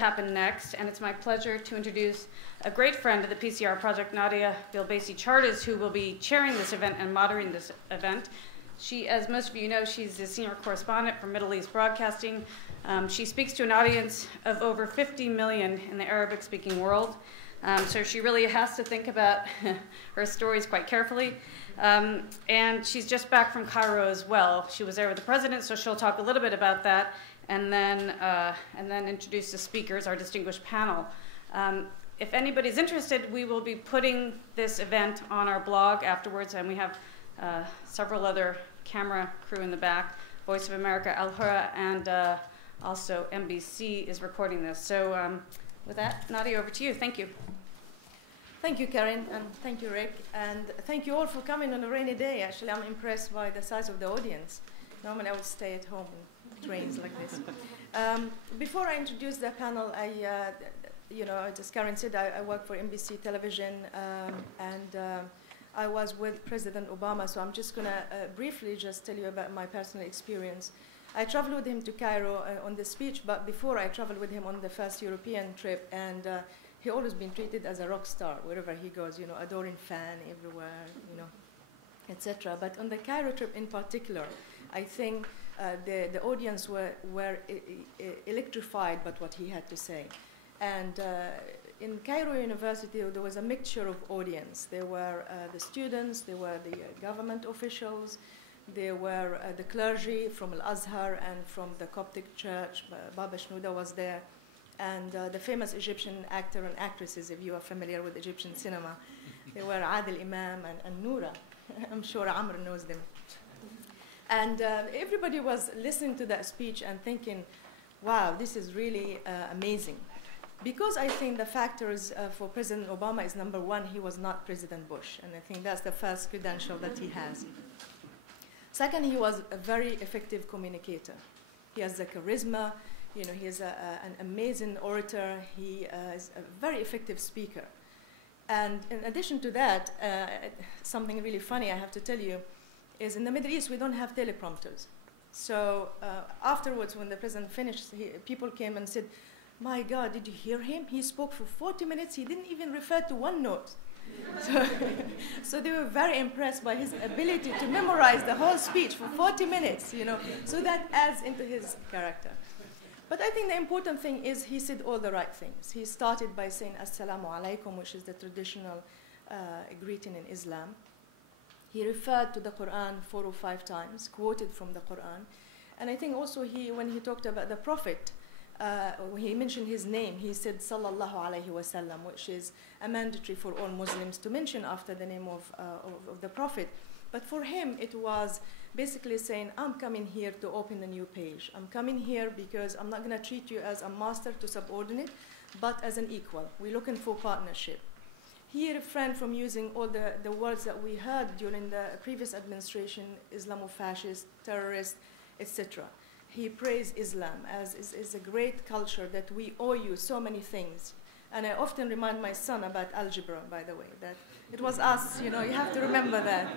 happen next, and it's my pleasure to introduce a great friend of the PCR project, Nadia Bilbassy-Part, who will be chairing this event and moderating this event. She, as most of you know, she's the senior correspondent for Middle East Broadcasting. She speaks to an audience of over 50 million in the Arabic-speaking world. So she really has to think about her stories quite carefully. And she's just back from Cairo as well. She was there with the president, so she'll talk a little bit about that, and then introduce the speakers, our distinguished panel. If anybody's interested, we will be putting this event on our blog afterwards, and we have several other camera crew in the back. Voice of America, Al Hura, and also NBC is recording this. So with that, Nadia, over to you. Thank you. Thank you, Karen, and thank you, Rick, and thank you all for coming on a rainy day. Actually, I'm impressed by the size of the audience. Normally, I would stay at home in trains like this. Before I introduce the panel, as Karen said, I work for NBC Television, and I was with President Obama, so I'm just going to briefly just tell you about my personal experience. I traveled with him to Cairo on the speech, but before I traveled with him on the first European trip, and he always been treated as a rock star wherever he goes, adoring fan everywhere, etc. But on the Cairo trip in particular, I think the audience were electrified by what he had to say. And in Cairo University, there was a mixture of audience. There were the students, there were the government officials, there were the clergy from Al-Azhar and from the Coptic church. Baba Shenouda was there. And the famous Egyptian actor and actresses, if you are familiar with Egyptian cinema. They were Adil Imam and Noura. I'm sure Amr knows them. And everybody was listening to that speech and thinking, wow, this is really amazing. Because I think the factors for President Obama is, number one, he was not President Bush. And I think that's the first credential that he has. Second, he was a very effective communicator. He has the charisma. He is an amazing orator. He is a very effective speaker. And in addition to that, something really funny I have to tell you is in the Middle East, we don't have teleprompters. So afterwards, when the president finished, people came and said, my God, did you hear him? He spoke for 40 minutes. He didn't even refer to one note. So they were very impressed by his ability to memorize the whole speech for 40 minutes, So that adds into his character. But I think the important thing is he said all the right things. He started by saying Assalamu alaikum, which is the traditional greeting in Islam. He referred to the Quran 4 or 5 times, quoted from the Quran. And I think also when he talked about the Prophet, when he mentioned his name, he said Sallallahu Alaihi Wasallam, which is a mandatory for all Muslims to mention after the name of the Prophet. But for him, it was basically saying, I'm coming here to open a new page. I'm coming here because I'm not going to treat you as a master to subordinate, but as an equal. We're looking for partnership. He refrained from using all the words that we heard during the previous administration, Islamofascist, terrorist, etc. He praised Islam as is a great culture that we owe you so many things. And I often remind my son about algebra, by the way, that it was us, you have to remember that.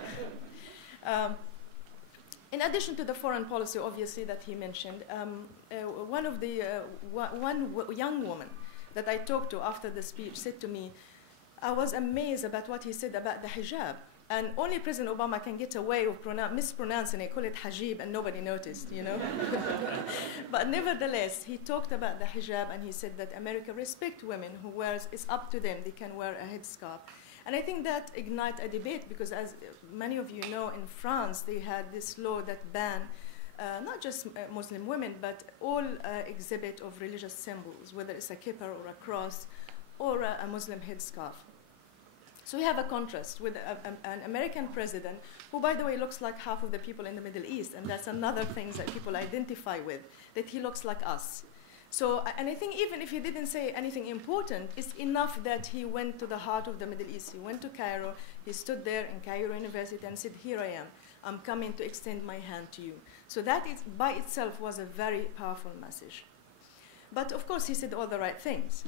In addition to the foreign policy, obviously, that he mentioned, one young woman that I talked to after the speech said to me, I was amazed about what he said about the hijab. And only President Obama can get away with mispronouncing it, call it hajib, and nobody noticed, But nevertheless, he talked about the hijab, and he said that America respects women who wears, it's up to them, they can wear a headscarf. And I think that ignited a debate because, as many of you know, in France, they had this law that banned not just Muslim women, but all exhibit of religious symbols, whether it's a kippah or a cross or a Muslim headscarf. So we have a contrast with an American president who, by the way, looks like half of the people in the Middle East, and that's another thing that people identify with, that he looks like us. So, and I think even if he didn't say anything important, it's enough that he went to the heart of the Middle East. He went to Cairo, he stood there in Cairo University and said, here I am, I'm coming to extend my hand to you. So that by itself was a very powerful message. But of course, he said all the right things.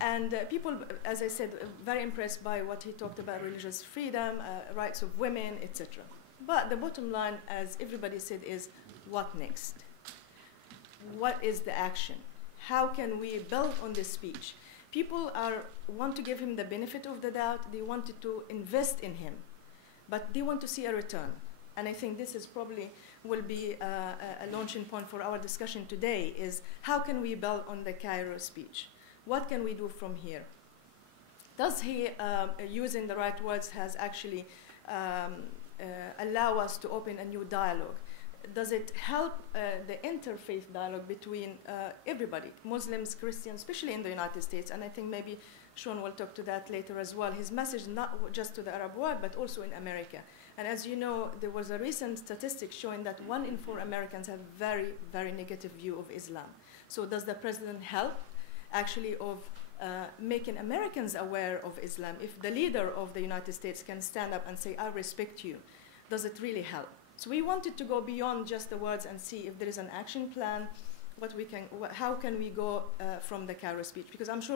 And people, as I said, very impressed by what he talked about religious freedom, rights of women, etc. But the bottom line, as everybody said, is what next? What is the action? how can we build on this speech? People want to give him the benefit of the doubt. They wanted to invest in him, but they want to see a return. And I think this is probably will be a launching point for our discussion today, is how can we build on the Cairo speech? What can we do from here? Does he, using the right words, has actually allow us to open a new dialogue? Does it help the interfaith dialogue between everybody, Muslims, Christians, especially in the United States? And I think maybe Sean will talk to that later as well. His message not just to the Arab world, but also in America. And as you know, there was a recent statistic showing that 1 in 4 Americans have very, very negative view of Islam. So does the president help actually of making Americans aware of Islam? If the leader of the United States can stand up and say, I respect you, does it really help? So we wanted to go beyond just the words and see if there is an action plan, how can we go from the Cairo speech? Because I'm sure